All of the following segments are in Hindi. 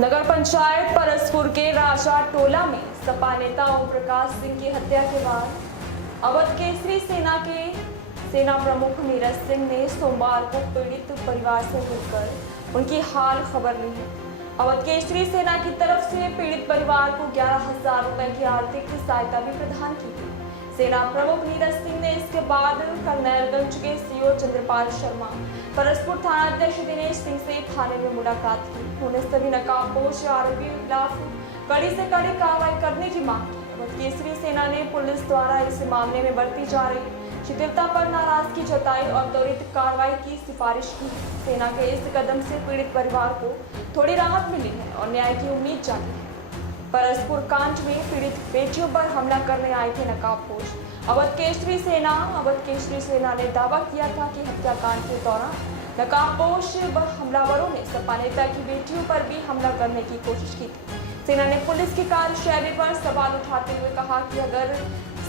नगर पंचायत परसपुर के राजा टोला में सपा नेता ओम प्रकाश सिंह की हत्या के बाद अवध केसरी सेना के सेना प्रमुख नीरज सिंह ने सोमवार को पीड़ित परिवार से मिलकर उनकी हाल खबर ली है। अवध केसरी सेना की तरफ से पीड़ित परिवार को 11,000 रुपए की आर्थिक सहायता भी प्रदान की गई। सेना प्रमुख नीरज सिंह ने इसके बाद करनैलगंज के सीओ चंद्रपाल शर्मा, परसपुर थानाध्यक्ष दिनेश सिंह से थाने में मुलाकात की। उन्होंने सभी नकाबपोश आरोपियों के खिलाफ कड़ी से कड़ी कार्रवाई करने की मांग की। अवध केसरी सेना ने पुलिस द्वारा इस मामले में बरती जा रही शिथिलता पर नाराजगी जताई और त्वरित कार्रवाई की सिफारिश की। सेना के इस कदम से पीड़ित परिवार को थोड़ी राहत मिली है और न्याय की उम्मीद जागी है। परसपुर कांड में पीड़ित बेटियों पर हमला करने आए थे नकाबपोश अवध केसरी सेना ने दावा किया था कि हत्याकांड के दौरान नकाबपोश हमलावरों ने सपा नेता की बेटियों पर भी हमला करने की कोशिश की थी। सेना ने पुलिस की कार्यशैली पर सवाल उठाते हुए कहा कि अगर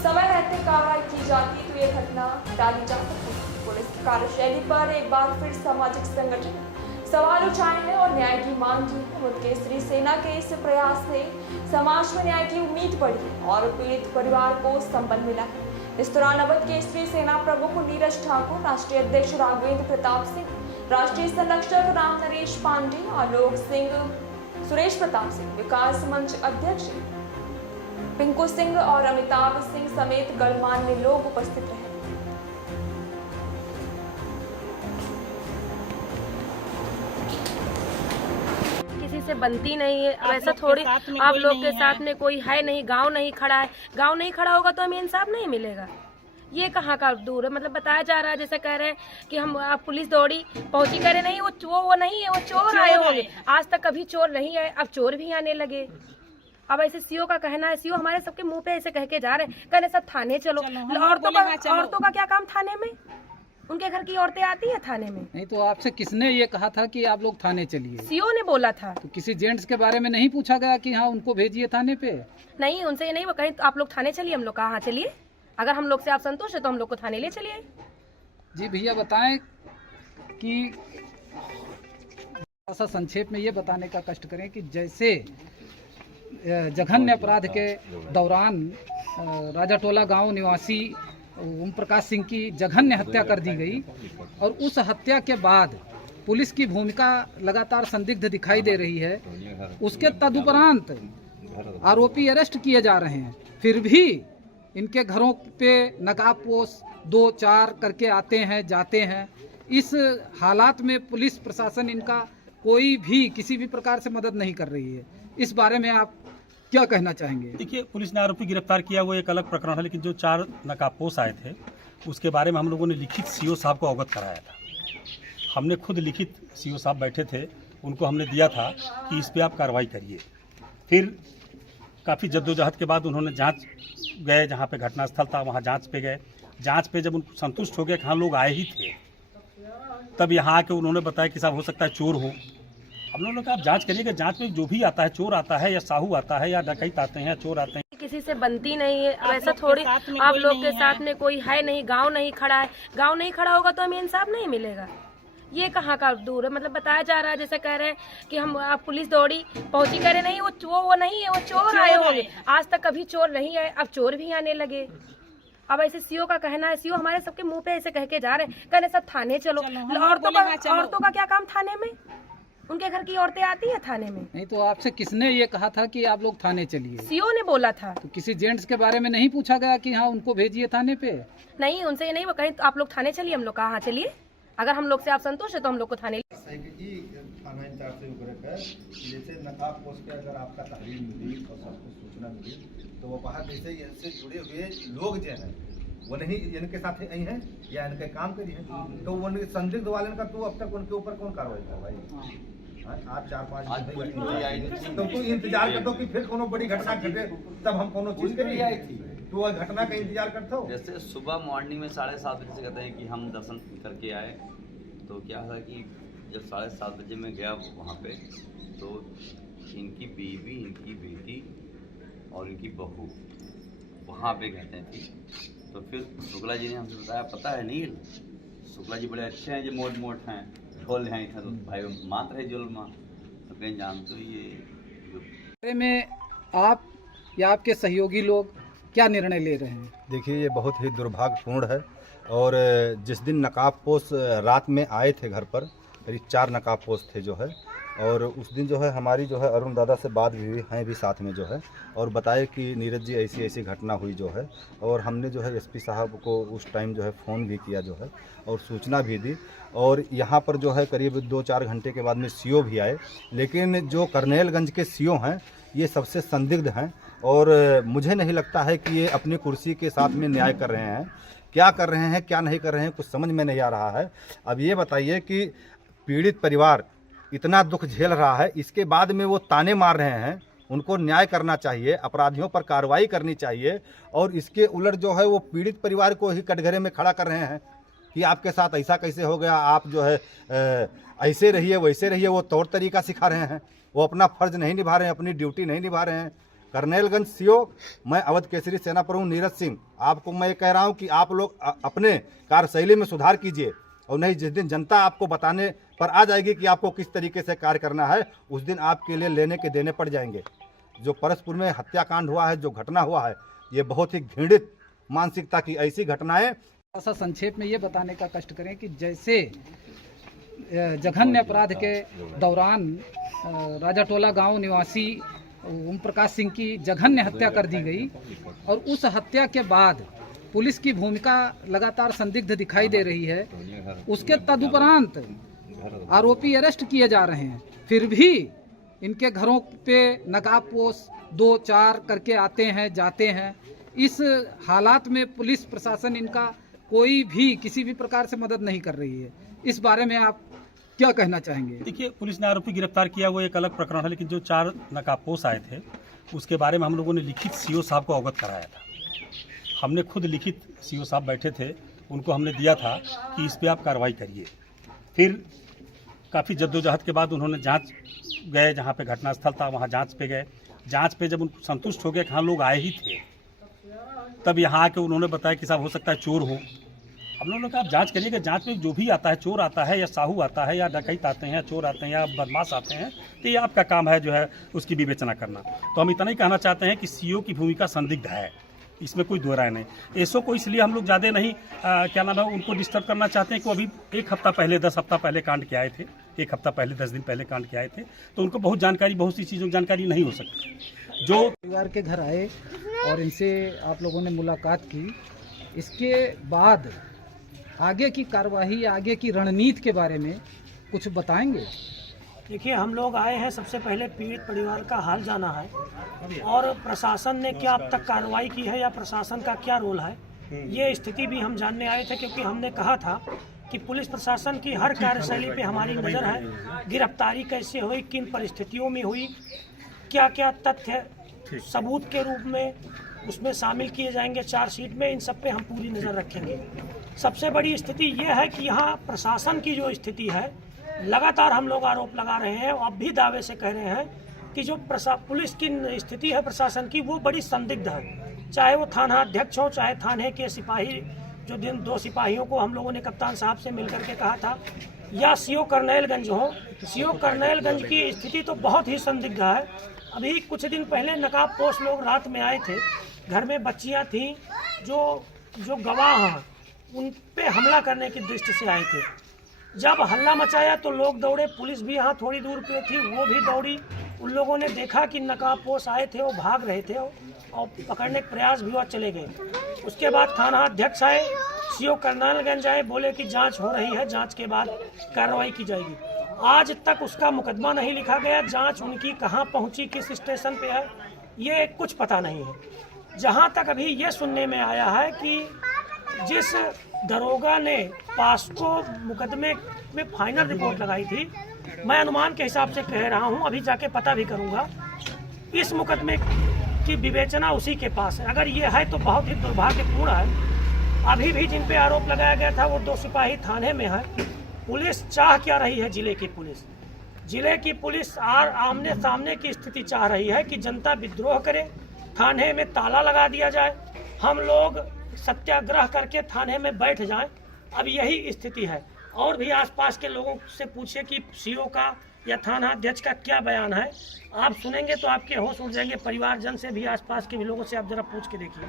समय रहते कार्रवाई की जाती तो ये घटना टाली जा सकती थी। पुलिस की कार्यशैली पर एक बार फिर सामाजिक संगठन सवाल उठाए हैं और न्याय की मांग की। अवध केसरी सेना के इस प्रयास से समाज में न्याय की उम्मीद बढ़ी और पीड़ित परिवार को संबल मिला है। इस दौरान अवध केसरी सेना प्रमुख नीरज ठाकुर, राष्ट्रीय अध्यक्ष राघवेंद्र प्रताप सिंह, राष्ट्रीय संरक्षक राम नरेश पांडे, आलोक सिंह, सुरेश प्रताप सिंह, विकास मंच अध्यक्ष पिंकू सिंह और अमिताभ सिंह समेत गणमान्य लोग उपस्थित रहे। से बनती नहीं है। वैसा थोड़ी आप लोग के साथ में कोई है नहीं, गांव नहीं खड़ा है। गांव नहीं खड़ा होगा तो हमें इंसाफ नहीं मिलेगा। ये कहाँ का दूर है, मतलब बताया जा रहा है जैसे कह रहे हैं कि हम पुलिस दौड़ी पहुंची, कह रहे नहीं वो नहीं है, वो चोर आए होंगे। आज तक कभी चोर नहीं आए, अब चोर भी आने लगे। अब ऐसे सीओ का कहना है, सीओ हमारे सबके मुंह पे ऐसे कह के जा रहे हैं, कहने सब थाने चलो। औरतों का क्या काम थाने में? उनके घर की औरतें आती है थाने में। नहीं तो आपसे किसने ये कहा था कि आप लोग थाने चलिए? सीओ ने बोला था। तो किसी जेंट्स के बारे में नहीं पूछा गया कि हाँ उनको भेजिए थाने पे? नहीं, उनसे ये नहीं, वो कहीं आप लोग थाने चलिए। हम लोग कहा हाँ चलिए, अगर हम लोग से आप संतुष्ट है तो हम लोग को थाने ले चलिए। जी भैया बताएं कि ऐसा संक्षेप में ये बताने का कष्ट करें कि जैसे जघन्य अपराध के दौरान राजा टोला गांव निवासी ओम प्रकाश सिंह की जघन्य हत्या कर दी गई और उस हत्या के बाद पुलिस की भूमिका लगातार संदिग्ध दिखाई दे रही है। उसके तदुपरांत आरोपी अरेस्ट किए जा रहे हैं, फिर भी इनके घरों पे नकाबपोश 2-4 करके आते हैं जाते हैं। इस हालात में पुलिस प्रशासन इनका कोई भी किसी भी प्रकार से मदद नहीं कर रही है। इस बारे में आप क्या कहना चाहेंगे? देखिए, पुलिस ने आरोपी गिरफ्तार किया, वो एक अलग प्रकरण है, लेकिन जो 4 नकाबपोश आए थे उसके बारे में हम लोगों ने लिखित सीओ साहब को अवगत कराया था। हमने खुद लिखित, सीओ साहब बैठे थे, उनको हमने दिया था कि इस पे आप कार्रवाई करिए। फिर काफ़ी जद्दोजहद के बाद उन्होंने जांच गए, जहाँ पे घटनास्थल था वहाँ जांच पे गए। जांच पे जब उनको संतुष्ट हो गया कि हाँ लोग आए ही थे, तब यहाँ आके उन्होंने बताया कि साहब हो सकता है चोर हो। हम लोगों ने कहा आप जांच करिएगा, जांच में जो भी आता है, चोर आता है या साहू आता है या डकैत आते हैं या चोर आते हैं, किसी से बनती नहीं है। वैसा थोड़ी आप लोग के साथ में कोई है नहीं, गांव नहीं खड़ा है। गांव नहीं खड़ा होगा तो हमें इंसाफ नहीं मिलेगा। ये कहाँ का दूर है, मतलब बताया जा रहा है जैसे कह रहे हैं कि हम पुलिस दौड़ी पहुंची, कह रहे नहीं वो नहीं है, वो चोर आए होंगे। आज तक कभी चोर नहीं आए, अब चोर भी आने लगे। अब ऐसे सीओ का कहना है, सीओ हमारे सबके मुंह पे ऐसे कह के जा रहे हैं, कहने सब थाने चलो। औरतों का क्या काम थाने में? उनके घर की औरतें आती है थाने में। नहीं तो आपसे किसने ये कहा था कि आप लोग थाने चलिए? सीओ ने बोला था। तो किसी जेंट्स के बारे में नहीं पूछा गया कि हाँ उनको भेजिए थाने पे? नहीं, उनसे ये नहीं, वो कहीं आप लोग थाने चलिए। हम लोग कहा हाँ चलिए, अगर हम लोग से आप संतुष्ट है तो हम लोग को थाने थाना इंचार्ज से उभर कर जैसे नकाबपोश के अगर आपका तहरीर मिली और सब कुछ सूचना मिली तो वो बाहर जैसे इनसे जुड़े हुए लोग जो है वो नहीं इनके साथ आई हैं या इनके काम करी है, तो वो संदिग्ध वाले का तो अब तक उनके ऊपर कौन कार्रवाई कर भाई? आज 4-5 तो तू इंतजार कर दो कि फिर कोनो बड़ी घटना घटे तब हम कोनो चीज करिए। तो वह घटना का इंतजार करते हो। जैसे सुबह मॉर्निंग में 7:30 बजे से कहते हैं कि हम दर्शन करके आए, तो क्या था कि जब 7:30 बजे मैं गया वहाँ पे तो इनकी बीवी, इनकी बेटी और इनकी बहू वहाँ पे कहते हैं। तो फिर शुक्ला जी ने हमसे बताया, पता है नील, शुक्ला जी बड़े अच्छे हैं, जो मोट हैं, ढोल हैं, तो भाई मात रहे जुल्म। तो मैं जानते हो ये जो बारे में आप या आपके सहयोगी लोग क्या निर्णय ले रहे हैं? देखिए, ये बहुत ही दुर्भाग्यपूर्ण है। और जिस दिन नकाबपोश रात में आए थे घर पर, करीब 4 नकाबपोश थे जो है, और उस दिन जो है हमारी जो है अरुण दादा से बात भी हुई, हैं भी साथ में जो है, और बताए कि नीरज जी ऐसी ऐसी घटना हुई जो है। और हमने जो है एसपी साहब को उस टाइम जो है फ़ोन भी किया जो है, और सूचना भी दी। और यहाँ पर जो है करीब 2-4 घंटे के बाद में सीओ भी आए, लेकिन जो करनेलगंज के सीओ हैं ये सबसे संदिग्ध हैं। और मुझे नहीं लगता है कि ये अपनी कुर्सी के साथ में न्याय कर रहे हैं। क्या कर रहे हैं, क्या नहीं कर रहे हैं, कुछ समझ में नहीं आ रहा है। अब ये बताइए कि पीड़ित परिवार इतना दुख झेल रहा है, इसके बाद में वो ताने मार रहे हैं। उनको न्याय करना चाहिए, अपराधियों पर कार्रवाई करनी चाहिए। और इसके उलट जो है वो पीड़ित परिवार को ही कटघरे में खड़ा कर रहे हैं कि आपके साथ ऐसा कैसे हो गया, आप जो है ऐसे रहिए वैसे रहिए। वो तौर तरीका सिखा रहे हैं, वो अपना फ़र्ज नहीं निभा रहे हैं, अपनी ड्यूटी नहीं निभा रहे हैं। करनेलगंज सीओ, मैं अवध केसरी सेना प्रमुख नीरज सिंह, आपको मैं ये कह रहा हूँ कि आप लोग अपने कार्यशैली में सुधार कीजिए। और नहीं, जिस दिन जनता आपको बताने पर आ जाएगी कि आपको किस तरीके से कार्य करना है, उस दिन आपके लिए लेने के देने पड़ जाएंगे। जो परसपुर में हत्याकांड हुआ है, जो घटना हुआ है, ये बहुत ही घृणित मानसिकता की ऐसी घटनाएं। ऐसा संक्षेप में ये बताने का कष्ट करें कि जैसे जघन्य अपराध के दौरान राजाटोला गांव निवासी ओम प्रकाश सिंह की जघन्य हत्या कर दी गई, और उस हत्या के बाद पुलिस की भूमिका लगातार संदिग्ध दिखाई दे रही है। उसके तदुपरांत आरोपी अरेस्ट किए जा रहे हैं, फिर भी इनके घरों पे नकाबपोश 2-4 करके आते हैं, जाते हैं। इस हालात में पुलिस प्रशासन इनका कोई भी किसी भी प्रकार से मदद नहीं कर रही है। इस बारे में आप क्या कहना चाहेंगे? देखिए, पुलिस ने आरोपी गिरफ्तार किया, वो एक अलग प्रकरण है, लेकिन जो 4 नकाबपोश आए थे उसके बारे में हम लोगों ने लिखित सीओ साहब को अवगत कराया था। हमने खुद लिखित, सीओ साहब बैठे थे, उनको हमने दिया था कि इस पे आप कार्रवाई करिए। फिर काफ़ी जद्दोजहद के बाद उन्होंने जांच गए, जहाँ पे घटनास्थल था वहाँ जांच पे गए। जांच पे जब उनको संतुष्ट हो गया कि हाँ लोग आए ही थे, तब यहाँ आके उन्होंने बताया कि साहब हो सकता है चोर हो। हम लोगों ने कहा आप जांच करिएगा, जांच में जो भी आता है, चोर आता है या साहू आता है या डकैत आते हैं या चोर आते हैं या बदमाश आते हैं, तो ये आपका काम है जो है उसकी विवेचना करना। तो हम इतना ही कहना चाहते हैं कि सीओ की भूमिका संदिग्ध है, इसमें कोई दो राय नहीं। एसओ को इसलिए हम लोग ज़्यादा नहीं क्या नाम है उनको डिस्टर्ब करना चाहते हैं कि अभी 1 हफ्ता पहले 10 हफ्ता पहले कांड के आए थे, 1 हफ्ता पहले 10 दिन पहले कांड के आए थे, तो उनको बहुत जानकारी, बहुत सी चीज़ों की जानकारी नहीं हो सकती। जो परिवार के घर आए और इनसे आप लोगों ने मुलाकात की, इसके बाद आगे की कार्यवाही, आगे की रणनीति के बारे में कुछ बताएंगे? देखिए, हम लोग आए हैं सबसे पहले पीड़ित परिवार का हाल जाना है, और प्रशासन ने क्या अब तक कार्रवाई की है या प्रशासन का क्या रोल है, ये स्थिति भी हम जानने आए थे। क्योंकि हमने कहा था कि पुलिस प्रशासन की हर कार्यशैली पे हमारी नज़र है। गिरफ्तारी कैसे हुई, किन परिस्थितियों में हुई, क्या क्या तथ्य सबूत के रूप में उसमें शामिल किए जाएंगे चार्जशीट में, इन सब पे हम पूरी नज़र रखेंगे। सबसे बड़ी स्थिति ये है कि यहाँ प्रशासन की जो स्थिति है, लगातार हम लोग आरोप लगा रहे हैं और अब भी दावे से कह रहे हैं कि जो पुलिस की स्थिति है प्रशासन की, वो बड़ी संदिग्ध है। चाहे वो थाना अध्यक्ष हो, चाहे थाने के सिपाही, जो 2 सिपाहियों को हम लोगों ने कप्तान साहब से मिलकर के कहा था, या सीओ करनेलगंज हो, सीओ करनेलगंज की स्थिति तो बहुत ही संदिग्ध है। अभी कुछ दिन पहले नकाबपोश लोग रात में आए थे, घर में बच्चियां थीं, जो गवाह हैं, उन पे हमला करने की दृष्टि से आए थे। जब हल्ला मचाया तो लोग दौड़े, पुलिस भी यहाँ थोड़ी दूर पे थी, वो भी दौड़ी। उन लोगों ने देखा कि नकाबपोश आए थे, वो भाग रहे थे और पकड़ने का प्रयास भी हुआ, चले गए। उसके बाद थाना अध्यक्ष आए, सीओ करनालगंज आए, बोले कि जांच हो रही है, जांच के बाद कार्रवाई की जाएगी। आज तक उसका मुकदमा नहीं लिखा गया। जांच उनकी कहाँ पहुँची, किस स्टेशन पे है, ये कुछ पता नहीं है। जहाँ तक अभी ये सुनने में आया है कि जिस दरोगा ने पास्को मुकदमे में फाइनल रिपोर्ट लगाई थी, मैं अनुमान के हिसाब से कह रहा हूं, अभी जाके पता भी करूंगा, इस मुकदमे की विवेचना उसी के पास है। अगर ये है तो बहुत ही दुर्भाग्यपूर्ण है। अभी भी जिन पे आरोप लगाया गया था वो 2 सिपाही थाने में है। पुलिस चाह क्या रही है? जिले की पुलिस आमने सामने की स्थिति चाह रही है कि जनता विद्रोह करे, थाने में ताला लगा दिया जाए, हम लोग सत्याग्रह करके थाने में बैठ जाएं। अब यही स्थिति है। और भी आसपास के लोगों से पूछे कि सीओ का या थाना अध्यक्ष का क्या बयान है, आप सुनेंगे तो आपके होश उड़ जाएंगे। परिवारजन से भी, आसपास के भी लोगों से आप जरा पूछ के देखिए।